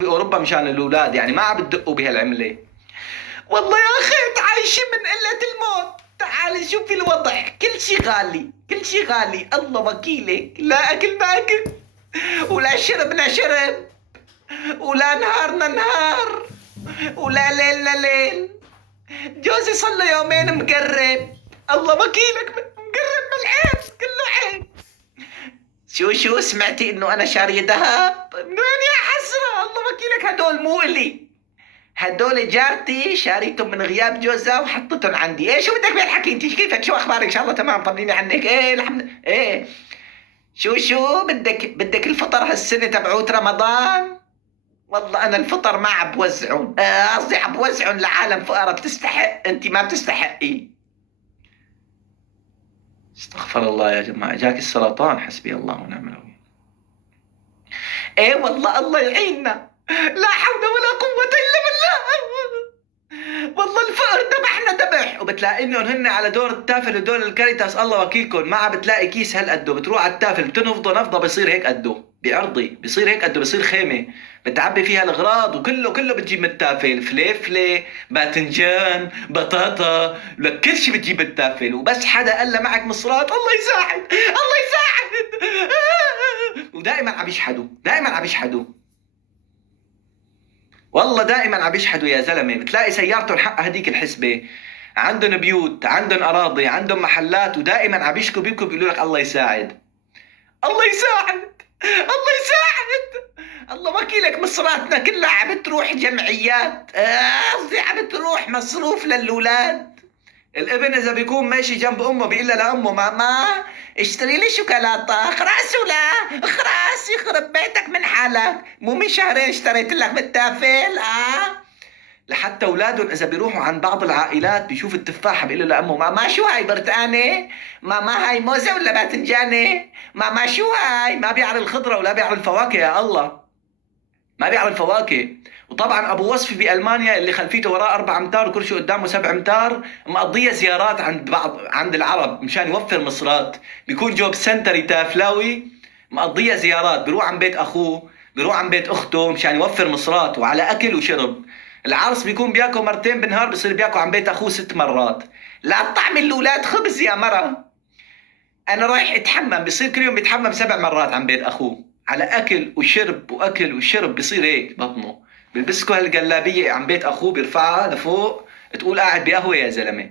بأوروبا مشان الأولاد، يعني ما عم بتدقوا بهالعملة. والله يا أخي عايشين من قلة الموت. تعالي شوفي الوضع، كل شي غالي، كل شي غالي، الله وكيلك. لا أكل ناكل، ولا شربنا شرب، ولا نهارنا نهار، ولا ليلنا ليل. جوزي صار له يومين مقرب، الله وكيلك، مقرب من العين، كله عين. شو سمعتي انه انا شارية ذهب؟ من وين يا حسرة، الله وكيلك، هدول مو الي، هدول جارتي شاريتهم من غياب جوزها وحطتهم عندي. ايه شو بدك بهالحكي؟ انت كيفك؟ شو اخبارك؟ ان شاء الله تمام، طمنيني عنك. ايه الحمد. ايه شو بدك الفطر هالسنة تبعوت رمضان؟ والله انا الفطر ما عم بوزعهم، قصدي عم بوزعهم لعالم فقراء بتستحق، انت ما بتستحقي. استغفر الله يا جماعة، جاك السرطان، حسبي الله ونعم الوكيل. ايه والله الله يعيننا، لا حول ولا قوة الا بالله. والله الفقر ذبحنا ذبح، وبتلاقي انهم هن على دور التافل ودور الكاريتاس، الله وكيلكم، ما عم بتلاقي كيس هالقده، بتروح على التافل بتنفضه نفضه بصير هيك قده بعرضي، بصير هيك قده، بصير خيمه بتعبي فيها الاغراض، وكله بتجيب من التافل، فليفله، باذنجان، بطاطا، لك كل شيء بتجيب من التافل. وبس حدا قال معك مصرات، الله يساعد، الله يساعد. ودائما عم يشحدوا، دائما عم يشحدوا، والله دائما عم يشحدوا يا زلمه. بتلاقي سيارتهم حق هديك الحسبه، عندهم بيوت، عندهم اراضي، عندهم محلات، ودائما عم يشكوا بيكوا، بيقولوا لك الله يساعد، الله يساعد، الله يساعد. الله وكيلك، مصراتنا كلها عم تروح جمعيات، قصدي عم تروح مصروف للاولاد. الابن اذا بيكون ماشي جنب امه بيقول لها لامه ماما اشتري لي شوكولاته، خراس ولا خراس، يخرب بيتك من حالك، مو من شهرين اشتريت لك بالتافل. لحتى اولادهم اذا بيروحوا عند بعض العائلات بيشوف التفاحه بيقول له لامه ماما شو هاي، برتقانه؟ ماما هاي موزه ولا باذنجانه؟ ماما شو هاي؟ ما بيعرف الخضره ولا بيعرف الفواكه، يا الله ما بيعرف الفواكه. وطبعا ابو وصفي بألمانيا اللي خلفيته وراه 4 امتار وكرشه قدامه 7 امتار، مقضيه زيارات عند بعض، عند العرب مشان يوفر مصرات، بيكون جوب سنتري تافلاوي، مقضيه زيارات، بيروح عن بيت اخوه، بيروح عن بيت اخته مشان يوفر مصرات وعلى اكل وشرب. العرس بيكون بياكل مرتين بالنهار، بصير بياكل عن بيت اخوه 6 مرات. لا تطعمي الاولاد خبز يا مرة. انا رايح اتحمم، بصير كل يوم بيتحمم 7 مرات عن بيت اخوه، على اكل وشرب واكل وشرب، بصير هيك بطنه. بلبسكوا هالجلابيه عن بيت اخوه، بيرفعها لفوق، تقول قاعد بقهوه يا زلمه.